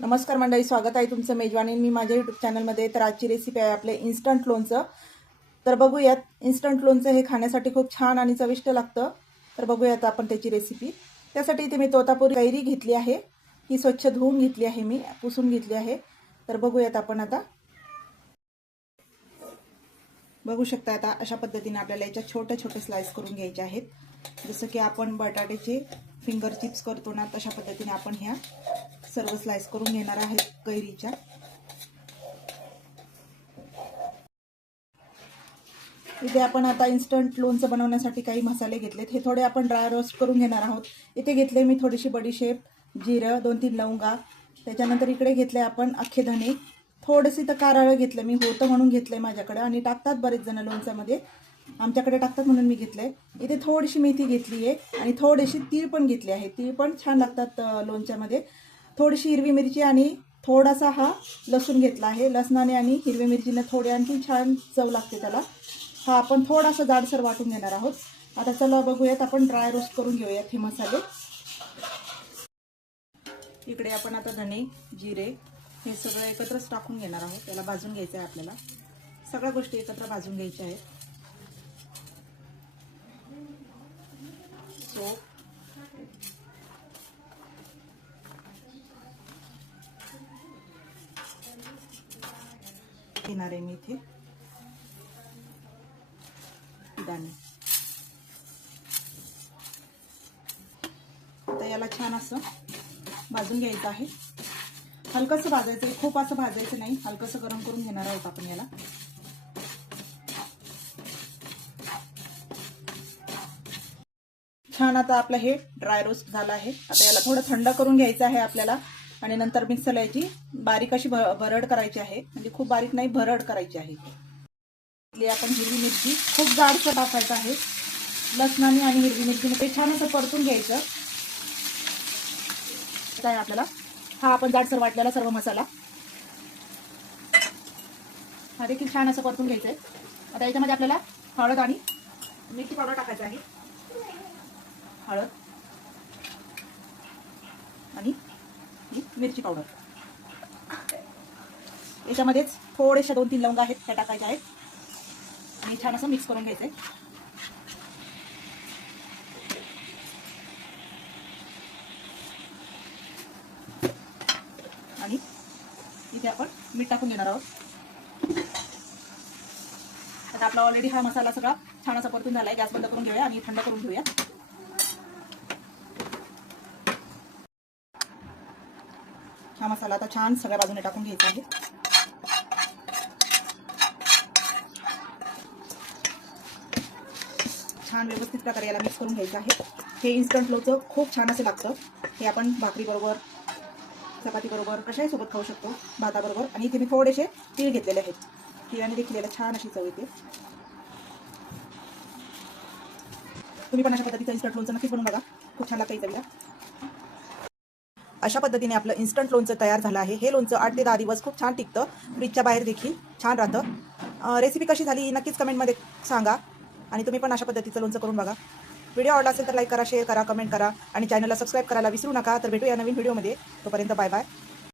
नमस्कार मंडळी, स्वागत आहे तुमचं मेजवानी मी माझ्या यूट्यूब चॅनलमध्ये। तर आजची रेसिपी आहे आपले इन्स्टंट लोणचं। तर बघूयात, इन्स्टंट लोणचं हे खाण्यासाठी खूप छान आणि चविष्ट लागतं। तर बघूयात आपण त्याची रेसिपी। त्यासाठी इथे मी तोतापुरी कैरी घेतली आहे, ही स्वच्छ धुवून घेतली आहे, मी पुसून घेतली आहे। तर बघूयात आपण आता। बघू शकता आता अशा पद्धतीने आपल्याला याच्या छोटे छोटे स्लाइस करून घ्यायचे आहेत, जसं की आपण बटाट्याचे फिंगर चिप्स करतो ना, तशा पद्धतीने आपण ह्या सर्व स्लाइस करून घेणार आहेत कैरीच्या। इथे आपण आता इन्स्टंट लोणचं बनवण्यासाठी काही मसाले घेतलेत, हे थोडे आपण ड्राय रोस्ट करून घेणार आहोत। इथे घेतले मी थोडीशी बडीशेप, जिरं, 2-3 लवंगा, त्याच्यानंतर इकडे घेतले आपण अख्खे धणे, थोडेसे तर कारळं घेतलं मी, होतं म्हणून घेतलंय माझ्याकडे, आणि टाकतात बरेच जण लोणच्यामध्ये, आमच्याकडे टाकतात म्हणून मी घेतलंय। इथे थोडीशी मेथी घेतली आहे आणि थोडीशी तीळ पण घेतली आहे, तीळ पण छान लागतात लोणच्यामध्ये। थोडीशी हिरवी मिरची आणि थोडासा हा लसूण घेतला आहे, लसणाने आणि हिरवी मिरचीने थोडी आणखी छान चव लागते त्याला। हा आपण थोडासा जाडसर वाटून घेणार आहोत। आता चला बघूयात, आपण ड्राय रोस्ट करून घेऊयात हे मसाले। इकडे आपण आता धणे, जिरे हे सगळं एकत्रच टाकून घेणार आहोत, त्याला भाजून घ्यायचं आहे आपल्याला, सगळ्या गोष्टी एकत्र भाजून घ्यायच्या आहेत। घेणार आहे मी इथे दाणे। आता याला छान असं भाजून घ्यायचं आहे, हलकंसं भाजायचं, खूप असं भाजायचं नाही, हलकंसं गरम करून घेणार आहोत आपण याला। छान आता आपलं हे ड्राय रोस्ट झालं आहे। आता याला थोडं थंड करून घ्यायचं आहे आपल्याला, आणि नंतर मिक्सरला याची बारीक अशी भरड करायची आहे, म्हणजे खूप बारीक नाही, भरड करायची आहे। आपण हिरवी मिरची खूप जाडसर टाकायचं आहे, लसणाने आणि हिरवी मिरचीने ते छान असं परतून घ्यायचं आहे आपल्याला। हा आपण जाडसर वाटलेला सर्व मसाला हा देखील छान असं परतून घ्यायचं आहे। आता याच्यामध्ये आपल्याला हळद आणि मिरची पावडर टाकायचं आहे, हळद आणि मिरची पावडर, याच्यामध्येच थोडेशा 2-3 लवंगा आहेत त्या टाकायच्या आहेत, आणि छान असं मिक्स करून घ्यायचंय। आणि इथे आपण मीठ टाकून घेणार आहोत। आता आपला ऑलरेडी हा मसाला सगळा छान असा परतून झालाय, गॅस बंद करून घेऊया आणि थंड करून घेऊया। हा मसाला आता छान सगळ्या बाजूने टाकून घ्यायचा आहे। छान व्यवस्थित प्रकारे याला मिक्स करून घ्यायचं आहे। हे इन्स्टंट लोणचं खूप छान असे लागतं, हे आपण भाकरी बरोबर, चपाती बरोबर, कशाही सोबत खाऊ शकतो, भाताबरोबर। आणि इथे मी थोडेसे तीळ घेतलेले आहेत, तिळाने देखील याला छान अशी चव येते। तुम्ही पण अशा पद्धतीचं इन्स्टंट लोणचं नक्कीच बनवून बघा, खूप छान लागतं चवीला। अशा पद्धतीने आपलं इन्स्टंट लोणचं तयार झालं आहे। हे लोणचं 8 ते 10 दिवस खूप छान टिकतं, फ्रीजच्या बाहेर देखील छान राहतं। रेसिपी कशी झाली नक्कीच कमेंटमध्ये सांगा, आणि तुम्ही पण अशा पद्धतीचं लोणचं करून बघा। व्हिडिओ आवडला असेल तर लाईक करा, शेअर करा, कमेंट करा, आणि चॅनलला सबस्क्राईब करायला विसरू नका। तर भेटूया नवीन व्हिडिओमध्ये, तोपर्यंत बाय बाय।